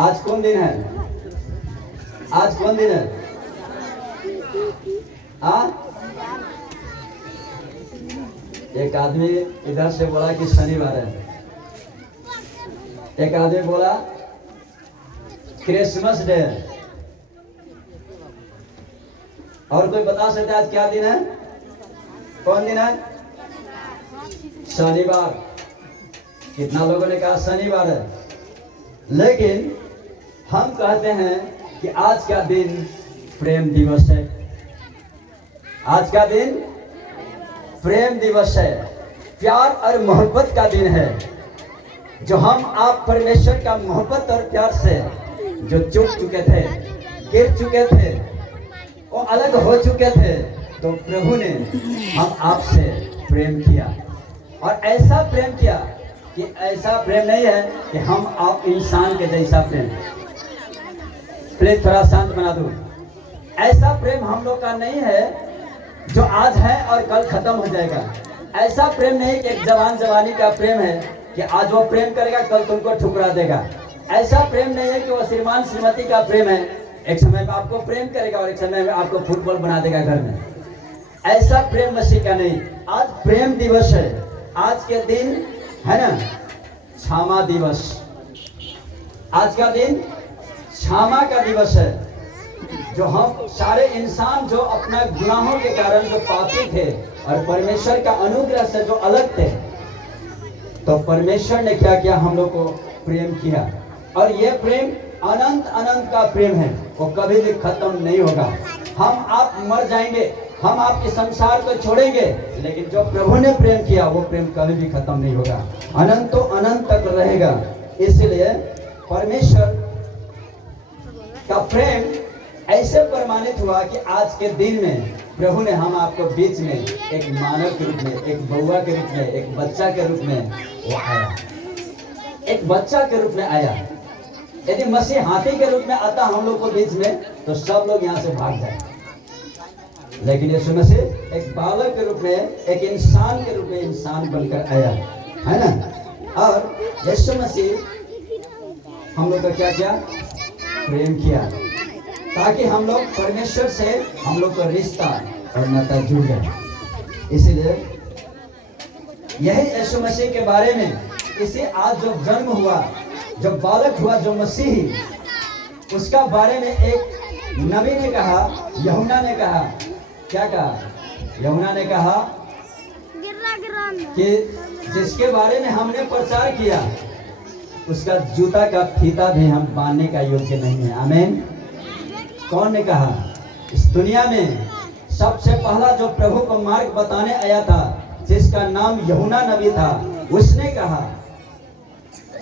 आज कौन दिन है? आज कौन दिन है? एक आदमी इधर से बोला कि शनिवार है, एक आदमी बोला क्रिसमस डे है, और कोई बता सकता है आज क्या दिन है? कौन दिन है? शनिवार। कितना लोगों ने कहा शनिवार है, लेकिन हम कहते हैं कि आज का दिन प्रेम दिवस है। आज का दिन प्रेम दिवस है, प्यार और मोहब्बत का दिन है। जो हम आप परमेश्वर का मोहब्बत और प्यार से जो चूक चुके थे, गिर चुके थे, वो अलग हो चुके थे, तो प्रभु ने हम आपसे प्रेम किया, और ऐसा प्रेम किया कि ऐसा प्रेम नहीं है कि हम आप इंसान के जैसा प्रेम। प्लीज थोड़ा शांत बना दो। ऐसा प्रेम हम लोग का नहीं है जो आज है और कल खत्म हो जाएगा। ऐसा प्रेम नहीं कि एक जवान जवानी का प्रेम है कि आज वो प्रेम करेगा कल तुमको ठुकरा देगा। ऐसा प्रेम नहीं है कि वो श्रीमान श्रीमती का प्रेम है, एक समय में आपको प्रेम करेगा और एक समय में आपको फुटबॉल बना देगा घर में। ऐसा प्रेम मसीह का नहीं। आज प्रेम दिवस है, आज के दिन है ना क्षमा दिवस। आज का दिन क्षमा का दिवस है। जो हम सारे इंसान जो अपना गुनाहों के कारण जो पापी थे और परमेश्वर का अनुग्रह से जो अलग थे, तो परमेश्वर ने क्या किया? हम लोग को प्रेम किया, और ये प्रेम अनंत अनंत का प्रेम है, वो कभी भी खत्म नहीं होगा। हम आप मर जाएंगे, हम आपके संसार को छोड़ेंगे, लेकिन जो प्रभु ने प्रेम किया वो प्रेम कभी भी खत्म नहीं होगा, अनंतो अनंत तक रहेगा। इसलिए परमेश्वर का प्रेम ऐसे प्रमाणित हुआ कि आज के दिन में प्रभु ने हम आपको बीच में एक मानव के रूप में, एक बउआ के रूप में, एक बच्चा के रूप में वो आया, एक बच्चा के रूप में आया। यदि मसीह हाथी के रूप में आता हम लोग को बीच में, तो सब लोग यहाँ से भाग जाए, लेकिन यीशु मसीह एक बालक के रूप में, एक इंसान के रूप में इंसान बनकर आया, है ना। और यीशु मसीह हम लोग का क्या किया? प्रेम किया, ताकि हम लोग परमेश्वर से हम लोग का रिश्ता और नाता जुड़ जाए। इसलिए यही यीशु मसीह के बारे में, इसे आज जो जन्म हुआ, जो बालक हुआ, जो मसीही, उसका बारे में एक नबी ने कहा, यूहन्ना ने कहा। क्या कहा? यूहन्ना ने कहा कि जिसके बारे में हमने प्रचार किया, उसका जूता का फीता भी हम बांधने का योग्य नहीं है। आमीन। कौन ने कहा? इस दुनिया में सबसे पहला जो प्रभु को मार्ग बताने आया था, जिसका नाम यूहन्ना नबी था, उसने कहा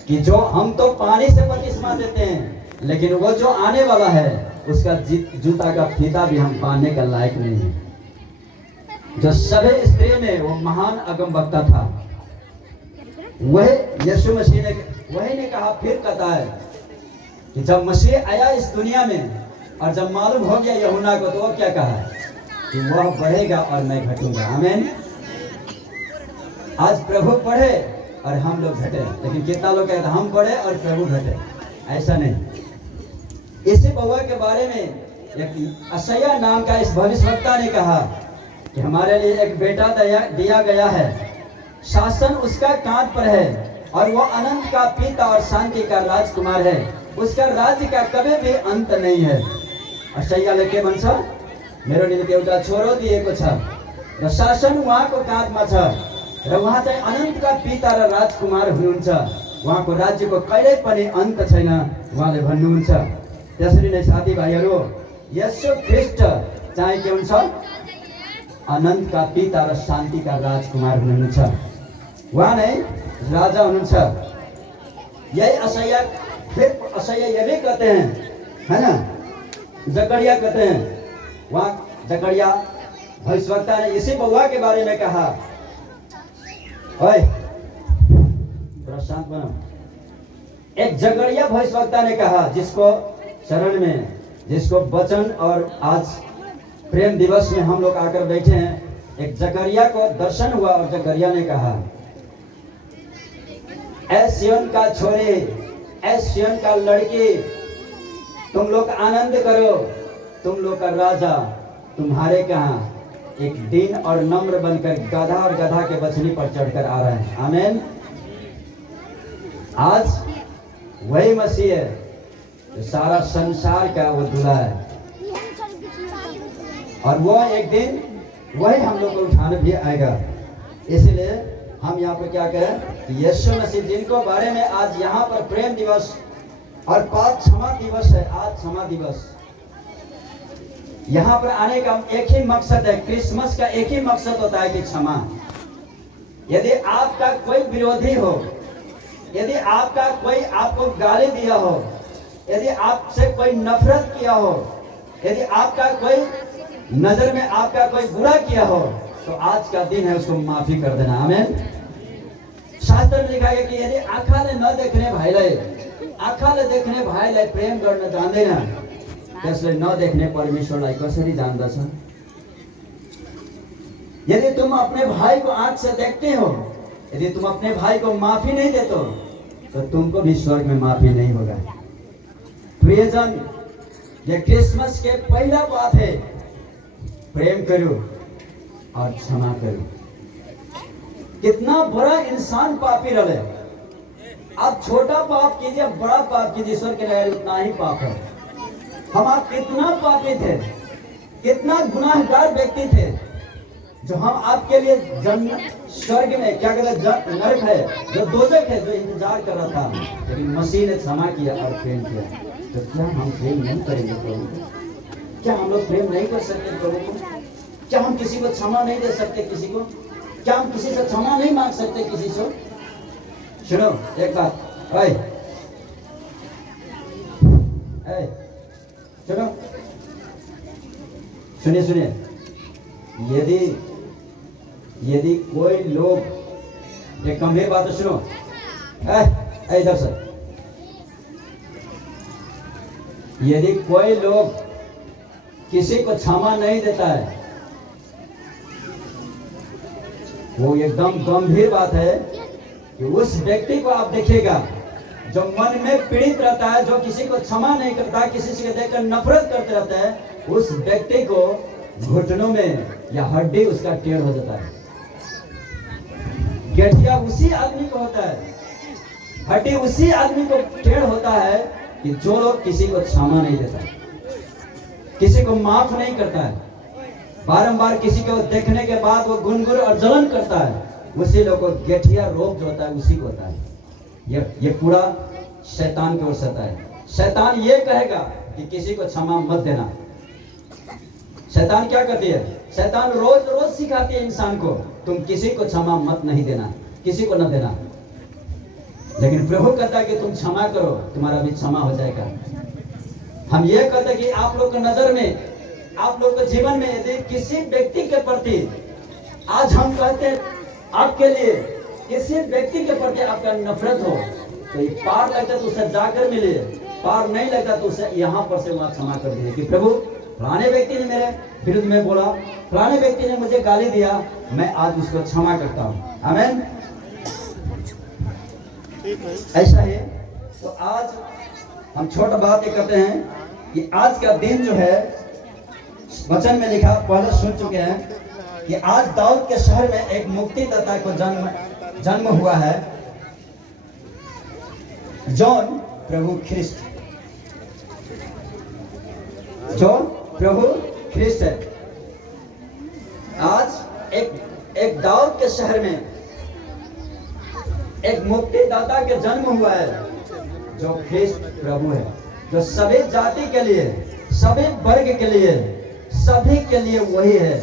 कि जो हम तो पानी से बपतिस्मा देते हैं, लेकिन वो जो आने वाला है उसका जूता का फीता भी हम बांधने का लायक नहीं है। जो सभी स्त्री में वो महान अगम वक्ता था, वही यीशु मसीह ने वही ने कहा, फिर कहता है कि जब मसीह आया इस दुनिया में, और जब मालूम हो गया यूहन्ना को, तो वो क्या कहा? कि वह बढ़ेगा और मैं घटूंगा। आमीन। आज प्रभु बढ़े और हम लोग घटे, लेकिन कितना लोग कहते हैं हम बढ़े और प्रभु घटे? ऐसा नहीं। इसी बउआ के बारे में एक यशायाह नाम का इस भविष्यवक्ता ने कहा कि हमारे लिए एक बेटा दिया गया है, शासन उसका कांध पर है, और वो अनंत का पिता और शांति का राजकुमार है। उसका राज्य का कभी भी अंत नहीं है। यशायाह लेके भन्छ मेरो निम्ति एउटा छोरो दिएको छ, र शासन उहाँको काँधमा छ, र उहाँ चाहिँ अनन्तका पिता र राजकुमार हुनुहुन्छ। उहाँको राज्यको कहिल्यै पनि अन्त छैन, उहाँले भन्नुहुन्छ। त्यसरी नै साथीभाइहरू, यीशु ख्रीष्ट चाहिँ के हुन्छ? अनन्तका पिता र शान्तिका राजकुमार हुनुहुन्छ। उहाँ नै राजा हुनुहुन्छ। यही यशायाह, फिर यशायाह ये भी कहते हैं, है ना, जकरिया कहते हैं, वहाँ जकरिया भविष्यवक्ता ने इसी बउआ के बारे में कहा। ओए थोड़ा शांत बनो। एक जकरिया भविष्यवक्ता ने कहा, जिसको शरण में, जिसको वचन और आज प्रेम दिवस में हम लोग आकर बैठे हैं, एक जकरिया को दर्शन हुआ और जकरिया ने कहा, ऐ सिय्योन का छोरे, ऐ सियन का लड़की, तुम लोग आनंद करो, तुम लोग का राजा तुम्हारे कहाँ एक दीन और नम्र बनकर गधा और गधा के बछड़ी पर चढ़कर आ रहे हैं। आमीन। आज वही मसीह है जो सारा संसार का वो दूल्हा है, और वो एक दिन वही हम लोग को उठाने भी आएगा। इसलिए हम यहाँ पर क्या कहें कि यीशु मसीह जिनको बारे में आज यहाँ पर प्रेम दिवस और पाप क्षमा दिवस है, आज क्षमा दिवस, यहाँ पर आने का एक ही मकसद है। क्रिसमस का एक ही मकसद होता है कि क्षमा। यदि आपका कोई विरोधी हो, यदि आपका कोई आपको गाली दिया हो, यदि आपसे कोई नफरत किया हो, यदि आपका कोई नजर में आपका कोई बुरा किया हो, तो आज का दिन है उसको माफी कर देना। आमीन। शास्त्र में लिखा है कि यदि आँखाले न देखने भाइलाई, आँखाले देख्ने भाइलाई प्रेम गर्न जान्दैन, त्यसले नदेख्ने परमेश्वरलाई कसरी जान्दछ। यदि तुम अपने भाई को आंख से देखते हो, यदि तुम अपने भाई को माफी नहीं देते हो, तो तुमको भी स्वर्ग में माफी नहीं होगा। प्रियजन, ये क्रिसमस के पहला बात है, प्रेम करो और क्षमा करो। कितना बड़ा इंसान पापी रहे, आप छोटा पाप कीजिए, बड़ा पाप कीजिए, ईश्वर के लिए उतना ही पाप है। हम आप कितना पापी थे, कितना गुनाहगार व्यक्ति थे, जो हम आपके लिए स्वर्ग में क्या कहते नरक है, जो दोजख है, जो इंतजार कर रहा था, लेकिन मसीह ने क्षमा किया और प्रेम किया। तो क्या हम प्रेम नहीं करेंगे प्रभु को? क्या हम लोग प्रेम नहीं कर सकते प्रभु को? क्या हम किसी को क्षमा नहीं दे सकते किसी को? क्या हम किसी से क्षमा नहीं मांग सकते किसी से? सुनो एक बात, सुनो, सुनिए सुनिए, यदि कोई लोग, एक गंभीर बात सुनो, इधर से, यदि कोई लोग किसी को क्षमा नहीं देता है, वो एकदम गंभीर बात है कि उस व्यक्ति को आप देखिएगा जो मन में पीड़ित रहता है, जो किसी को क्षमा नहीं करता, किसी से देखकर नफरत करते रहता है, उस व्यक्ति को घुटनों में या हड्डी उसका टेढ़ हो जाता है। गठिया उसी आदमी को होता है, हड्डी उसी आदमी को टेढ़ होता है कि जो लोग किसी को क्षमा नहीं देता, किसी को माफ नहीं करता है, बारंबार किसी को देखने के बाद वो गुनगुन और जलन करता है, उसी लोग को गठिया रोग जो होता है उसी को होता है। ये पूरा शैतान की ओर से आता है। शैतान ये कहेगा कि किसी को क्षमा मत देना। शैतान क्या करती है? शैतान रोज रोज सिखाती है इंसान को, तुम किसी को क्षमा मत नहीं देना, किसी को न देना। लेकिन प्रभु कहता है कि तुम क्षमा करो, तुम्हारा भी क्षमा हो जाएगा। हम ये कहते हैं कि आप लोग की नजर में, आप लोग के जीवन में यदि किसी व्यक्ति के प्रति, आज हम कहते हैं आपके लिए किसी व्यक्ति के प्रति आपका नफरत हो, तो ये पार लगता तो उसे जाकर मिले, पार नहीं लगता तो उसे यहाँ पर से वहां क्षमा कर दीजिए कि प्रभु फलाने व्यक्ति ने मेरे विरुद्ध में बोला, फलाने व्यक्ति ने मुझे गाली दिया, मैं आज उसको क्षमा करता हूँ। आमीन। ऐसा है। तो आज हम छोटा बात ये करते हैं कि आज का दिन जो है, वचन में लिखा पहले सुन चुके हैं कि आज दाऊद के शहर में एक मुक्तिदाता को जन्म हुआ है, जॉन प्रभु ख्रिस्ट। जॉन प्रभु ख्रिस्ट है। आज एक दाऊद के शहर में एक मुक्तिदाता के जन्म हुआ है, जो ख्रिस्ट प्रभु है, जो सभी जाति के लिए, सभी वर्ग के लिए, सभी के लिए वही है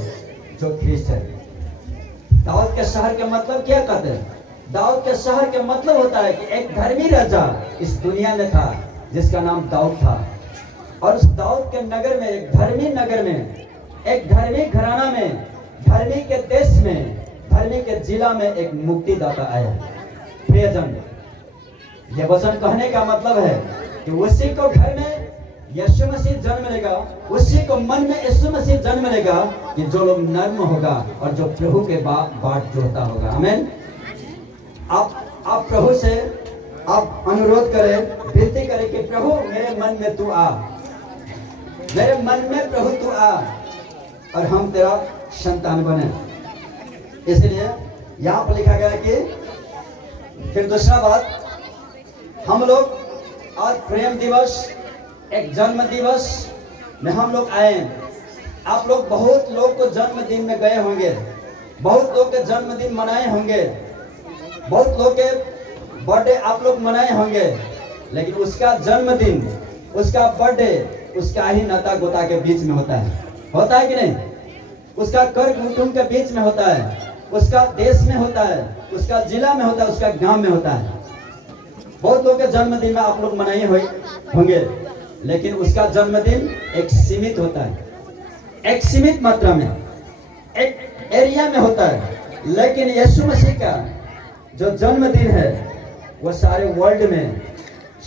जो ख्रिस्ट है। दाऊद के शहर के मतलब क्या कहते हैं? दाऊद के शहर के मतलब होता है कि एक धर्मी राजा इस दुनिया में था जिसका नाम दाऊद था, और उस दाऊद के नगर में, एक धर्मी नगर में, एक धर्मी घराना में, धर्मी के देश में, धर्मी के जिला में एक मुक्तिदाता आया। प्रियजन, यह वचन कहने का मतलब है कि उसी को घर में यीशु मसीह जन्म लेगा, उसी को मन में यीशु मसीह जन्म लेगा कि जो लोग नर्म होगा और जो प्रभु के बाट जोड़ता होगा। आमीन। आप प्रभु से आप अनुरोध करें, विनती करें कि प्रभु मेरे मन में तू आ, मेरे मन में प्रभु तू आ और हम तेरा संतान बने। इसलिए यहाँ पर लिखा गया कि फिर दूसरा बात, हम लोग आज प्रेम दिवस, एक जन्म दिवस में हम लोग आए। आप लोग बहुत लोग को जन्मदिन में गए होंगे, बहुत लोग के जन्मदिन मनाए होंगे, बहुत लोग के बर्थडे आप लोग मनाए होंगे, लेकिन उसका जन्मदिन, उसका बर्थडे उसका ही नाता गोता के बीच में होता है कि नहीं? उसका कर कुटुंब के बीच में होता है, उसका देश में होता है, उसका जिला में होता है, उसका गांव में होता है। बहुत लोग के जन्मदिन में आप लोग मनाए होंगे, लेकिन उसका जन्मदिन एक सीमित होता है, एक सीमित मात्रा में, एक एरिया में होता है। लेकिन यीशु मसीह का जो जन्मदिन है वो सारे वर्ल्ड में,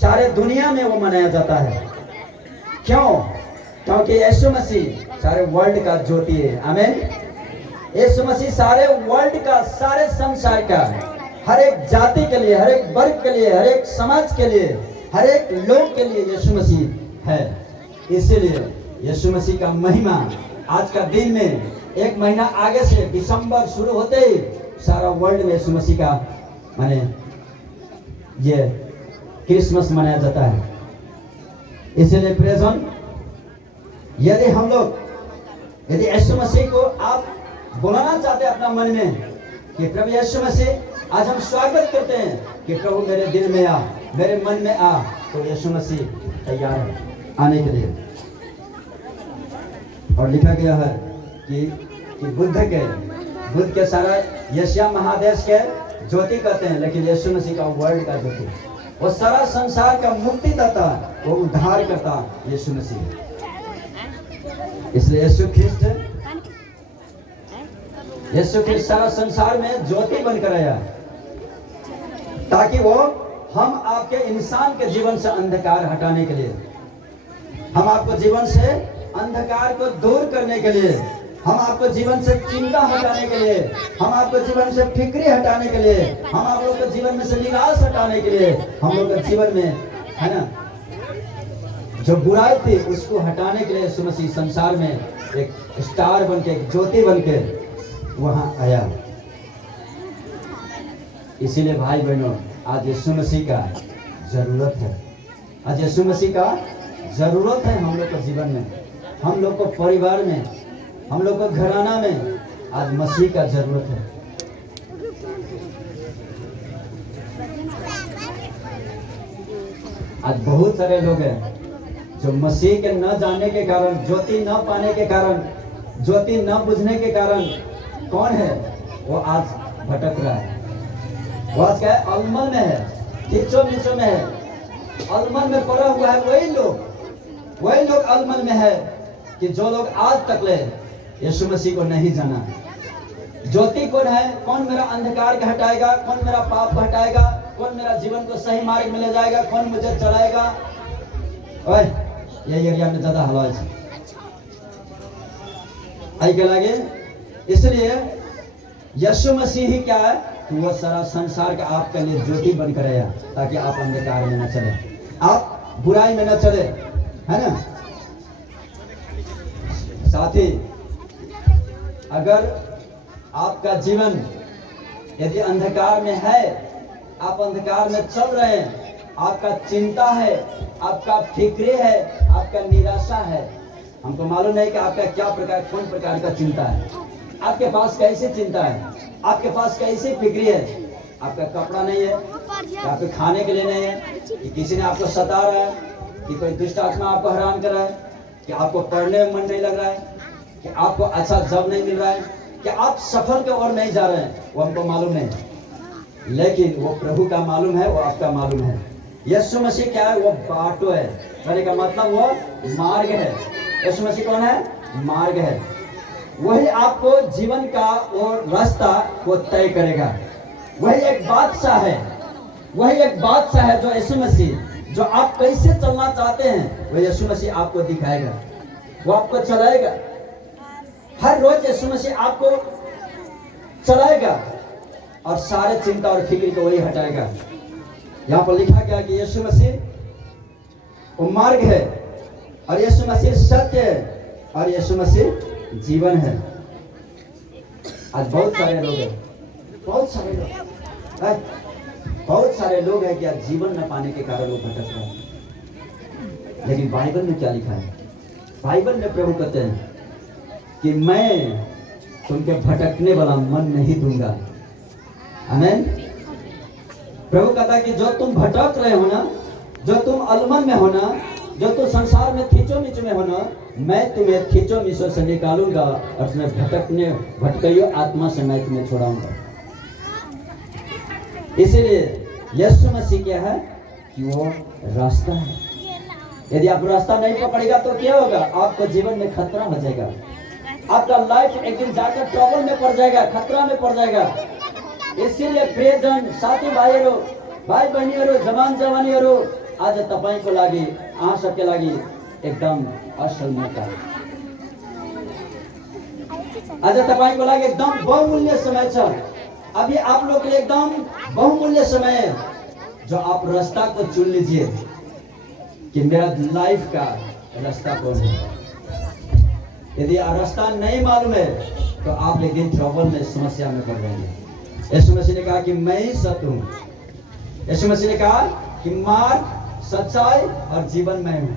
सारे दुनिया में वो मनाया जाता है। क्यों? क्योंकि यीशु मसीह सारे वर्ल्ड का ज्योति है। आमीन। यीशु मसीह सारे वर्ल्ड का, सारे संसार का, हर एक जाति के लिए, हर एक वर्ग के लिए, हर एक समाज के लिए, हर एक लोग के लिए यीशु मसीह है। इसीलिए यीशु मसीह का महिमा आज का दिन में, एक महीना आगे से दिसंबर शुरू होते ही सारा वर्ल्ड में यीशु मसीह का माने ये क्रिसमस मनाया जाता है। इसीलिए प्रेजन, यदि हम लोग, यदि यीशु मसीह को आप बुलाना चाहते हैं अपना मन में कि प्रभु यीशु मसीह आज हम स्वागत करते हैं कि प्रभु मेरे दिल में आ, मेरे मन में आ, तो यीशु मसीह तैयार है आने के लिए। और लिखा गया है कि बुद्ध के सारा एशिया महादेश के ज्योति कहते हैं, लेकिन यीशु मसीह का वर्ल्ड का ज्योति, वो सारा संसार का मुक्ति दाता, वो उद्धार करता यीशु मसीह। इसलिए यीशु ख्रिस्त सारा संसार में ज्योति बनकर आया, ताकि वो हम आपके इंसान के जीवन से अंधकार हटाने के लिए, हम आपको जीवन से अंधकार को दूर करने के लिए, हम आपको जीवन से चिंता हटाने के लिए, हम आपको जीवन से फिक्री हटाने के लिए, हम आप लोग को जीवन में से निराश हटाने के लिए, हम लोग के जीवन में है ना जो बुराई थी उसको हटाने के लिए यीशु मसीह संसार में एक स्टार बनके, एक ज्योति बनके वहां आया। इसीलिए भाई बहनों, आज यीशु मसीह का जरूरत है, आज यीशु मसीह का जरूरत है हम लोग को जीवन में, हम लोग को परिवार में, हम लोग को घराना में आज मसीह का जरूरत है। आज बहुत सारे लोग हैं जो मसीह के न जाने के कारण, ज्योति न पाने के कारण, ज्योति न बुझने के कारण कौन है वो आज भटक रहा है। वो आज क्या है? अलमल में है, कीचो नीचो में है, अलमल में पड़ा हुआ है। वही लोग अलमल में है कि जो लोग आज तक ले यीशु मसीह को नहीं जाना। ज्योति कौन है? कौन मेरा अंधकार का हटाएगा, कौन मेरा पाप का हटाएगा, कौन मेरा जीवन को सही मार्ग में ले जाएगा, कौन मुझे चलाएगा। ओए ये एरिया में ज्यादा हवा है आई के लगे। इसलिए यीशु मसीह ही क्या है कि वो सारा संसार का आपके लिए ज्योति बनकर आया, ताकि आप अंधकार में न चले, आप बुराई में न चले, है ना। साथ ही अगर आपका जीवन यदि अंधकार में है, आप अंधकार में चल रहे हैं, आपका चिंता है, आपका फिक्रे है, आपका निराशा है, हमको मालूम नहीं कि आपका क्या प्रकार, कौन प्रकार का चिंता है, आपके पास कैसे चिंता है, आपके पास कैसे फिक्री है। आपका कपड़ा नहीं है, आपके खाने के लिए नहीं है, कि किसी ने आपको सता रहा है, कि कोई दुष्ट आत्मा आपको हैरान कर रहा है, कि आपको पढ़ने में मन नहीं लग रहा है, कि आपको अच्छा जॉब नहीं मिल रहा है, कि आप सफर के ओर नहीं जा रहे हैं, वो हमको मालूम नहीं, लेकिन वो प्रभु का मालूम है, वो आपका मालूम है। यीशु मसीह क्या है? वो बाटो है, कहने का मतलब वो मार्ग है। यीशु मसीह कौन है? मार्ग है। वही आपको जीवन का और रास्ता को तय करेगा। वही एक बादशाह है, वही एक बादशाह है जो यीशु मसीह, जो आप कैसे चलना चाहते हैं वो यीशु मसीह आपको दिखाएगा, वो आपको चलाएगा। हर रोज यीशु मसीह आपको चलाएगा और सारे चिंता और फिक्र को वही हटाएगा। यहाँ पर लिखा गया कि यीशु मसीह वो मार्ग है, और यीशु मसीह सत्य है, और यीशु मसीह जीवन है। आज बहुत सारे लोग हैं, बहुत सारे लोग हैं कि आज जीवन न पाने के कारण वो भटक रहे हैं। लेकिन बाइबल में क्या लिखा है? बाइबल में प्रभु कहते हैं कि मैं तुमके भटकने वाला मन नहीं दूंगा। आमीन। प्रभु कहता है कि जो तुम भटक रहे हो ना, जो तुम अलमन में हो ना, जो तुम संसार में खींचो मीचो में हो ना, मैं तुम्हें खींचो मीचो से निकालूंगा और तुम्हें भटकियो आत्मा से मैं तुम्हें छुड़ाऊंगा। इसीलिए यीशु मसीह क्या है कि वो रास्ता है। यदि आप रास्ता नहीं पकड़ेगा तो क्या होगा? आपको जीवन में खतरा हो जाएगा। आपका लाइफ एक दिन जाकर ट्रबल में पड़ जाएगा, खतरा में पड़ जाएगा। इसीलिए प्रियजन, साथी भाइहरू, भाइ बहिनीहरू, जवान जवानीहरू, आज तपाईको लागि, आ सबके लागि एकदम असल मौका। आज तपाईको लागि एकदम बहुमूल्य समय छ। अभी आप लोग के लिए एकदम बहुमूल्य समय है, जो आप रास्ता को चुन लीजिए कि मेरा लाइफ का रास्ता कौन है। यदि रास्ता नहीं मालूम है तो आप एक दिन ट्रबल में, समस्या में पड़ जाएंगे। यीशु मसीह ने कहा कि मैं ही सत्य हूँ। यीशु मसीह ने कहा कि मार्ग, सच्चाई और जीवन मैं हूँ।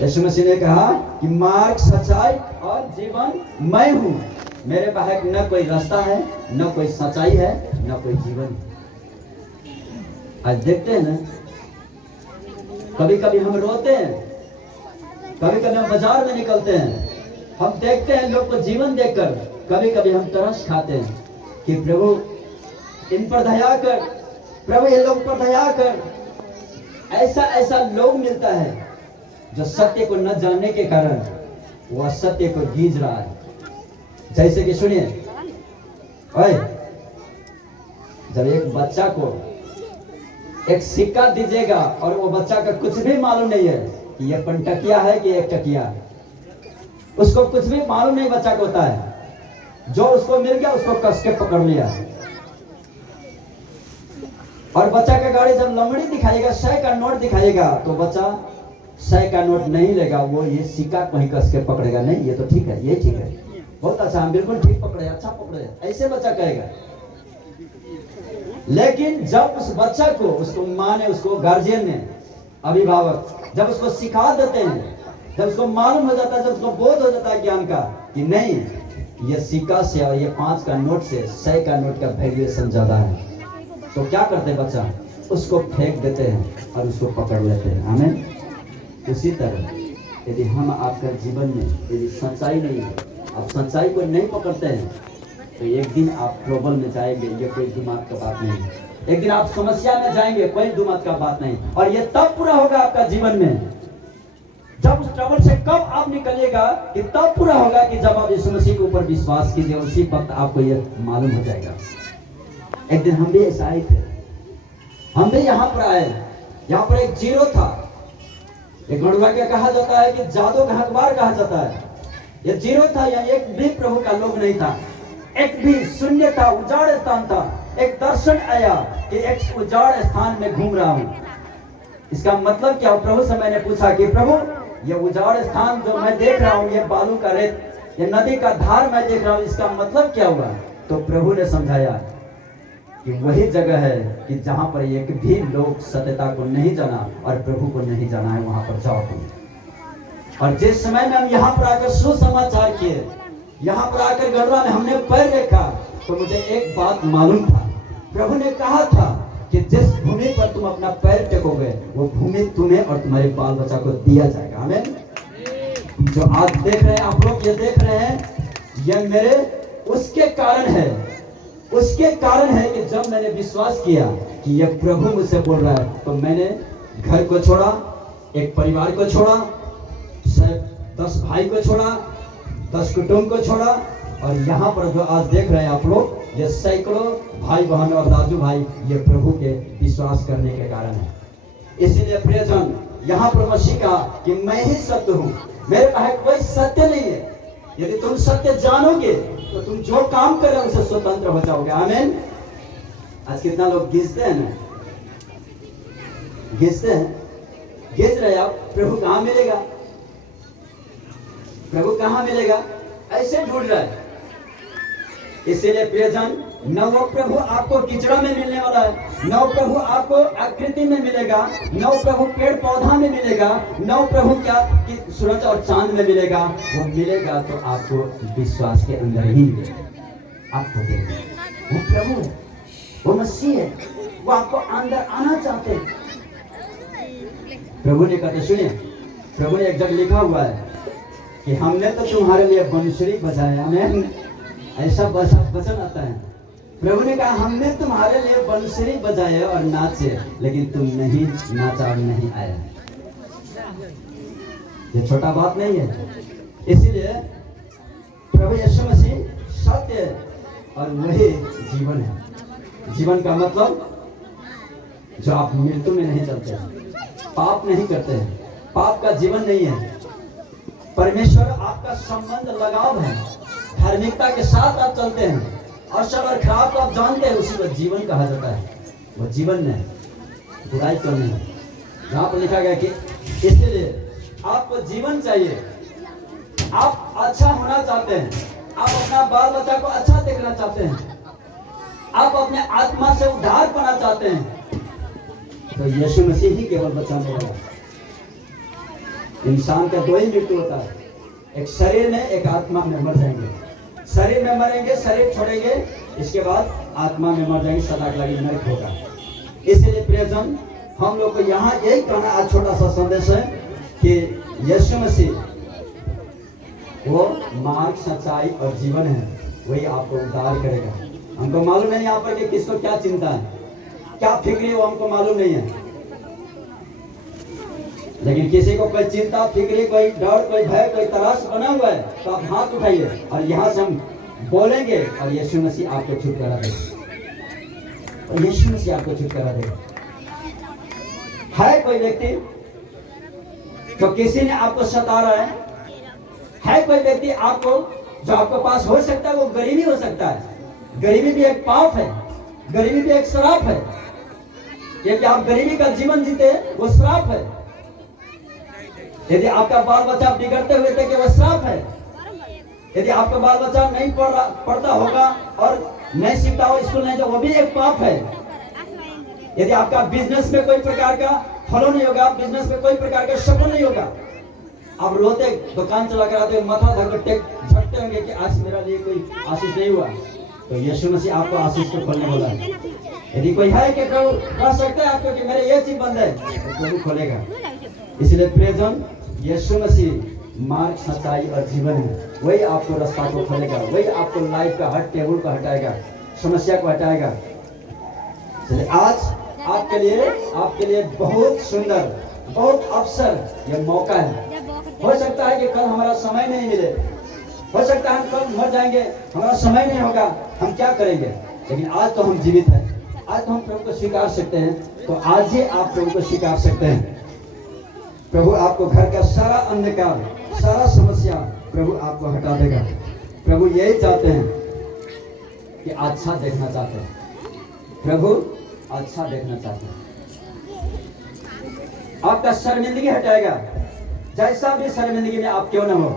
यीशु मसीह ने कहा कि मार्ग, सच्चाई और जीवन मैं हूँ। मेरे बाहर न कोई रास्ता है, न कोई सच्चाई है, न कोई जीवन। आज देखते हैं ना, कभी कभी हम रोते हैं, कभी कभी हम बाजार में निकलते हैं, हम देखते हैं लोग को जीवन देखकर, कभी कभी हम तरस खाते हैं कि प्रभु इन पर दया कर, प्रभु ये लोग पर दया कर। ऐसा ऐसा लोग मिलता है जो सत्य को न जानने के कारण वह सत्य को गीज रहा है। जैसे कि सुनिए, ओए, जब एक बच्चा को एक सिक्का दीजिएगा और वो बच्चा का कुछ भी मालूम नहीं है कि ये पंटकिया है कि एक टकिया, उसको कुछ भी मालूम नहीं बच्चा को होता है। जो उसको मिल गया उसको कस के पकड़ लिया। और बच्चा का गाड़ी जब लमड़ी दिखाएगा, 100 का नोट दिखाएगा, तो बच्चा 100 का नोट नहीं लेगा, वो ये सिक्का को ही कस के पकड़ेगा। नहीं, ये तो ठीक है, ये ठीक है, बहुत अच्छा, हम बिल्कुल ठीक पकड़े, अच्छा पकड़े, ऐसे बच्चा कहेगा। लेकिन जब उस बच्चा को, उसको माँ ने, उसको गार्जियन ने, अभिभावक जब उसको सिखा देते हैं, जब उसको मालूम हो जाता है, जब उसको बोध हो जाता है ज्ञान का कि नहीं, ये सिक्का से और ये 5 का नोट से 100 का नोट का वैल्यूएशन ज्यादा है, तो क्या करते हैं बच्चा? उसको फेंक देते हैं और उसको पकड़ लेते हैं। हमें उसी तरह यदि हम आपका जीवन में यदि सच्चाई नहीं है, आप सच्चाई को नहीं पकड़ते हैं, तो एक दिन आप ट्रबल में जाएंगे, ये कोई दिमाग का बात नहीं है। एक दिन आप समस्या में जाएंगे, कोई दिमाग का बात नहीं। और ये तब पूरा होगा आपका जीवन में, जब उस ट्रबल से कब आप निकलिएगा, कि तब पूरा होगा कि जब आप यीशु मसीह के ऊपर विश्वास कीजिए, उसी वक्त आपको ये मालूम हो जाएगा। एक दिन हम भी ऐसा आए थे, हम भी यहाँ पर आए। यहाँ पर एक जीरो था, एक मड़ुआ क्या कहा जाता है कि जादू का हकबार कहा जाता है। ये जीरो था, यहाँ एक भी प्रभु का लोग नहीं था, एक भी शून्य था, उजाड़ स्थान था। एक दर्शन आया कि एक उजाड़ स्थान में घूम रहा हूँ। इसका मतलब क्या? प्रभु से मैंने पूछा कि प्रभु, ये उजाड़ स्थान जो मैं देख रहा हूँ, ये बालू का रेत, ये नदी का धार मैं देख रहा हूँ, इसका मतलब क्या हुआ? तो प्रभु ने समझाया कि वही जगह है कि जहाँ पर एक भी लोग सत्यता को नहीं जाना और प्रभु को नहीं जाना है, वहां पर जाओ तुम। और जिस समय में हम यहाँ पर आकर सुसमाचार किए, यहाँ पर आकर गढ़वा में हमने पैर रखा, तो मुझे एक बात मालूम था। प्रभु ने कहा था कि जिस भूमि पर तुम अपना पैर टेकोगे, वो भूमि तुम्हें और तुम्हारे बाल बच्चा को दिया जाएगा। आमीन। जो आज देख रहे हैं आप लोग, ये देख रहे हैं, ये मेरे उसके कारण है, उसके कारण है कि जब मैंने विश्वास किया कि यह प्रभु मुझसे बोल रहा है, तो मैंने घर को छोड़ा, एक परिवार को छोड़ा, 10 भाई को छोड़ा, 10 कुटुंब को छोड़ा, और यहाँ पर जो आज देख रहे हैं आप लोग, ये सैकड़ों भाई बहन और दादू भाई, ये प्रभु के विश्वास करने के कारण है। इसीलिए प्रियजन, यहाँ पर मसीह का कि मैं ही सत्य हूँ, मेरे पास कोई सत्य नहीं है। यदि तुम सत्य जानोगे तो तुम जो काम कर रहे हो उसे स्वतंत्र हो जाओगे। आमीन। आज कितना लोग गीजते हैं ना, खींचते हैं, खींच रहे आप, प्रभु कहाँ मिलेगा, प्रभु कहाँ मिलेगा, ऐसे ढूंढ रहा है। इसीलिए प्रियजन, न वो प्रभु आपको कीचड़ा में मिलने वाला है, न वो प्रभु आपको आकृति में मिलेगा, न वो प्रभु पेड़ पौधा में मिलेगा, न वो प्रभु क्या कि सूरज और चांद में मिलेगा। वो मिलेगा तो आपको विश्वास के अंदर ही मिलेगा, आपको देगा। वो प्रभु है, वो मसीह है, वो आपको अंदर आना चाहते हैं। प्रभु ने कहते, सुनिए, प्रभु ने एक जगह लिखा हुआ है कि हमने तो तुम्हारे लिए बंसुरी बजाया। हमें ऐसा वचन आता है, प्रभु ने कहा हमने तुम्हारे लिए बंसुरी बजाए और नाचे, लेकिन तुम नहीं नाचा और नहीं आया। ये छोटा बात नहीं है। इसीलिए प्रभु यीशु मसीह सत्य और वही जीवन है। जीवन का मतलब जो आप मृत्यु में नहीं चलते, पाप नहीं करते हैं, पाप का जीवन नहीं है, परमेश्वर आपका संबंध लगाव है, धार्मिकता के साथ आप चलते हैं, और सब और खराब को आप जानते हैं, उसी को जीवन कहा जाता है। वो जीवन नहीं, बुराई तो नहीं। यहाँ पर लिखा गया कि इसलिए आपको जीवन चाहिए, आप अच्छा होना चाहते हैं, आप अपना बाल बच्चा को अच्छा देखना चाहते हैं, आप अपने आत्मा से उद्धार पाना चाहते हैं, तो यीशु मसीह ही केवल बचाने वाला। इंसान का दो ही मृत्यु होता है, एक शरीर में, एक आत्मा में मर जाएंगे। शरीर में मरेंगे, शरीर छोड़ेंगे, इसके बाद आत्मा में मर जाएंगे, सदा के लिए नरक होगा। इसलिए प्रियजन, हम लोग को यहाँ यही कहना आज छोटा सा संदेश है कि यीशु मसीह वो मार्ग, सच्चाई और जीवन है, वही आपको उद्धार करेगा। हमको मालूम नहीं यहाँ पर कि किसको क्या चिंता है, क्या फिक्री, वो हमको मालूम नहीं है, लेकिन किसी को कोई चिंता, फिक्री, कोई डर, कोई भय, कोई तलाश बना हुआ है, तो आप हाथ उठाइए और यहाँ से हम बोलेंगे और यीशु मसीह आपको छुटकारा देगा, और यीशु मसीह आपको छुटकारा देगा। है कोई व्यक्ति तो किसी ने आपको सता रहा है कोई व्यक्ति आपको, जो आपके पास हो सकता है, वो गरीबी हो सकता है। गरीबी भी एक पाप है, गरीबी भी एक श्राप है। यदि आप गरीबी का जीवन जीते, वो श्राप है। यदि आपका बाल बच्चा बिगड़ते हुए देखे, वो श्राप है। यदि आपका बाल बच्चा नहीं पढ़ता होगा और नहीं सीखता हो, स्कूल नहीं, जो वो भी एक पाप है। यदि आपका बिजनेस में कोई प्रकार का फलो नहीं होगा, बिजनेस में कोई प्रकार का सफल नहीं होगा, आप रोते दुकान चला कर आते, माथा धरकर झटते होंगे कि आज मेरा लिए कोई आशीष नहीं हुआ, तो यीशु मसीह आपको आशीष को खोलने वाला है। यदि कोई है कि प्रभु कह सकता है आपको कि मेरे ये चीज बंद है, तो प्रभु खोलेगा। इसलिए प्रियजन, यीशु मसीह मार्ग, सच्चाई और जीवन है, वही आपको रास्ता को खोलेगा, वही आपको लाइफ का हर टेबल को हटाएगा, समस्या को हटाएगा। इसलिए आज आपके लिए बहुत सुंदर, बहुत अवसर, यह मौका है। हो सकता है कि कल हमारा समय नहीं मिले, हो सकता है हम कल मर जाएंगे, हमारा समय नहीं होगा, हम क्या करेंगे, लेकिन आज तो हम जीवित हैं, आज तो हम प्रभु को स्वीकार सकते हैं। तो आज ही आप प्रभु को स्वीकार सकते हैं। प्रभु आपको घर का सारा अंधकार, सारा समस्या प्रभु आपको हटा देगा। प्रभु यही चाहते हैं कि अच्छा देखना चाहते हैं, प्रभु अच्छा देखना चाहते हैं। आपका शर्मिंदगी हटाएगा, जैसा भी शर्मिंदगी में आप क्यों ना हो,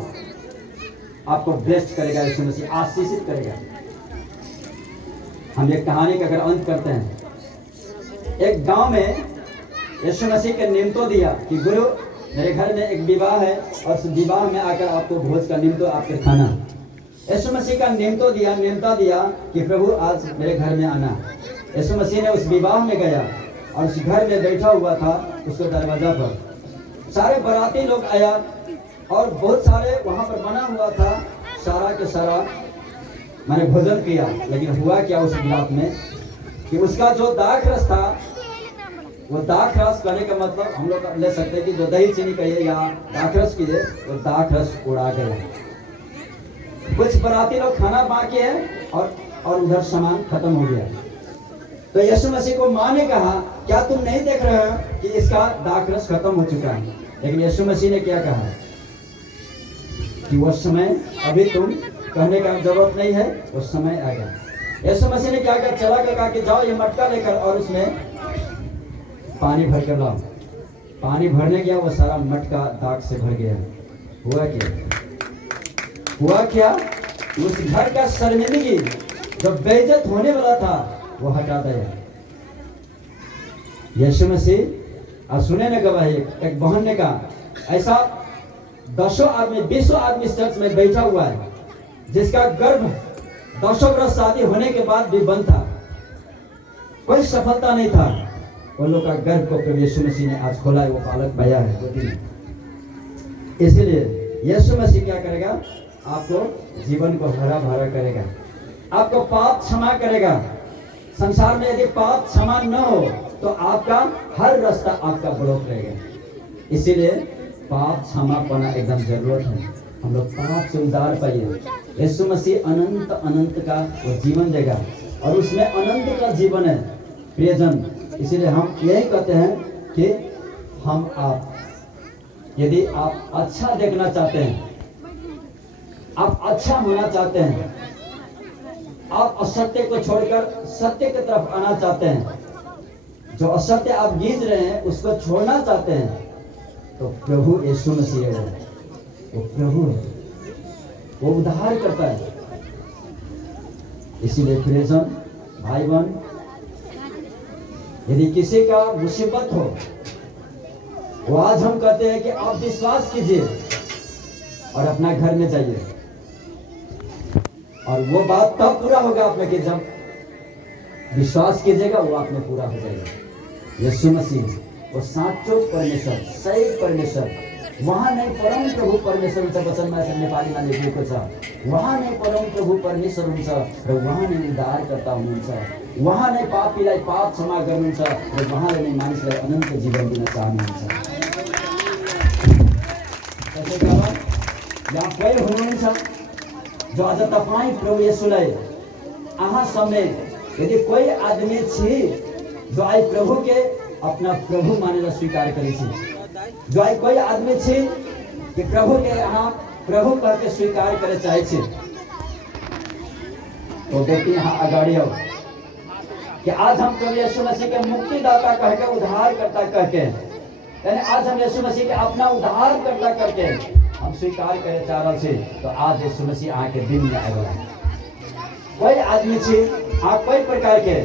आपको ब्लेस्ड करेगा, यीशु मसीह आशीषित करेगा। हम एक कहानी का अगर अंत करते हैं, एक गांव में यीशु मसीह के निमंत्रण दिया कि गुरु मेरे घर में एक विवाह है और उस विवाह में आकर आपको भोज का निमंत्रण, आपके खाना। यीशु मसीह का निमंत्रण दिया कि प्रभु आज मेरे घर में आना। यीशु मसीह ने उस विवाह में गया और उस घर में बैठा हुआ था, उसके दरवाजा पर सारे बाराती लोग आया और बहुत सारे वहां पर बना हुआ था, सारा के सारा मैंने भोजन किया। लेकिन हुआ क्या उस विलाप में कि उसका जो दाख रस था, वो दाख रस करने का मतलब हम लोग ले सकते हैं कि जो दही चीनी कहिए या दाख रस कीजिए, वो दाख रस उड़ा गया। कुछ बाराती लोग खाना बाकी है और उधर सामान खत्म हो गया। तो यीशु मसीह को माँ ने कहा, क्या तुम नहीं देख रहे हो कि इसका दाख रस खत्म हो चुका है? लेकिन यीशु मसीह ने क्या कहा कि वो समय अभी तुम कहने का जरूरत नहीं है, वो समय आएगा। यीशु मसीह ने क्या कहा, चला कर कहा कि जाओ ये मटका लेकर और उसमें पानी भर कर लाओ। पानी भरने गया, वो सारा मटका दाग से भर गया। हुआ क्या? हुआ क्या? उस घर का शर्मिंदगी जो बेइज्जत होने वाला था वो हटा दिया। यीशु मसीह, और सुने न गवाही, एक बहन ने कहा ऐसा 10 आदमी 20 आदमी इस चर्च में बैठा हुआ है जिसका गर्भ 10 वर्ष शादी होने के बाद भी बंद था, कोई सफलता नहीं था। उन लोग का गर्भ को प्रभु यीशु मसीह ने आज खोला है, वो बालक भैया है 2 दिन। इसलिए यीशु मसीह क्या करेगा? आपको जीवन को हरा भरा करेगा, आपको पाप क्षमा करेगा। संसार में यदि पाप क्षमा न हो तो आपका हर रास्ता आपका ब्लॉक रहेगा। इसीलिए पाप क्षमा पाना एकदम जरूरत है। हम लोग पाप से उद्धार पाइए। यीशु मसीह अनंत अनंत का वो जीवन देगा और उसमें अनंत का जीवन है प्रियजन। इसीलिए हम यही कहते हैं कि हम आप यदि आप अच्छा देखना चाहते हैं, आप अच्छा होना चाहते हैं, आप असत्य को छोड़कर सत्य की तरफ आना चाहते हैं, जो असत्य आप गीज रहे हैं उसको छोड़ना चाहते हैं, तो प्रभु यीशु मसीह है, वो प्रभु है, वो उद्धार करता है। इसीलिए प्रियजन भाई बहन, यदि किसी का मुसीबत हो, वो आज हम कहते हैं कि आप विश्वास कीजिए और अपना घर में जाइए, और वो बात तब पूरा होगा आप में कि जब विश्वास कीजिएगा वो आप में पूरा हो जाएगा। यीशु मसीह वो साचो परमेश्वर, सही परमेश्वर, वहाँ नहीं परम प्रभु परमेश्वर हुन्छ वचनमा यसरी नेपालीमा लेखिएको छ। वहाँ नै परम प्रभु परमेश्वर हुन्छ र वहाँ नै उद्धारकर्ता हुनुहुन्छ। वहाँ नै पापीलाई पाप क्षमा गर्नुहुन्छ र वहाँले नै मानिसलाई अनन्त जीवन दिन चाहनुहुन्छ। त्यसैकारण यहाँ कोही हुनुहुन्छ जो आज तपाईँ प्रभु येशूलाई अहाँ समेत यदि कोई आदमी छी जो आई प्रभु के अपना प्रभु मानेर स्वीकार करे छी, जो आई कोई आदमी छी कि प्रभु के यहाँ प्रभु कह के स्वीकार करे चाहे छी, तो व्यक्ति यहाँ अगाड़ी आओ कि आज हम प्रभु यीशु मसीह के मुक्तिदाता कह के, उद्धार करता कह के, यानी आज हम यीशु मसीह के अपना उद्धार करता करके हम स्वीकार करे चाह रहे छी, तो आज यीशु मसीह आके दिन में आएगा। कोई आदमी छी, आप कोई प्रकार के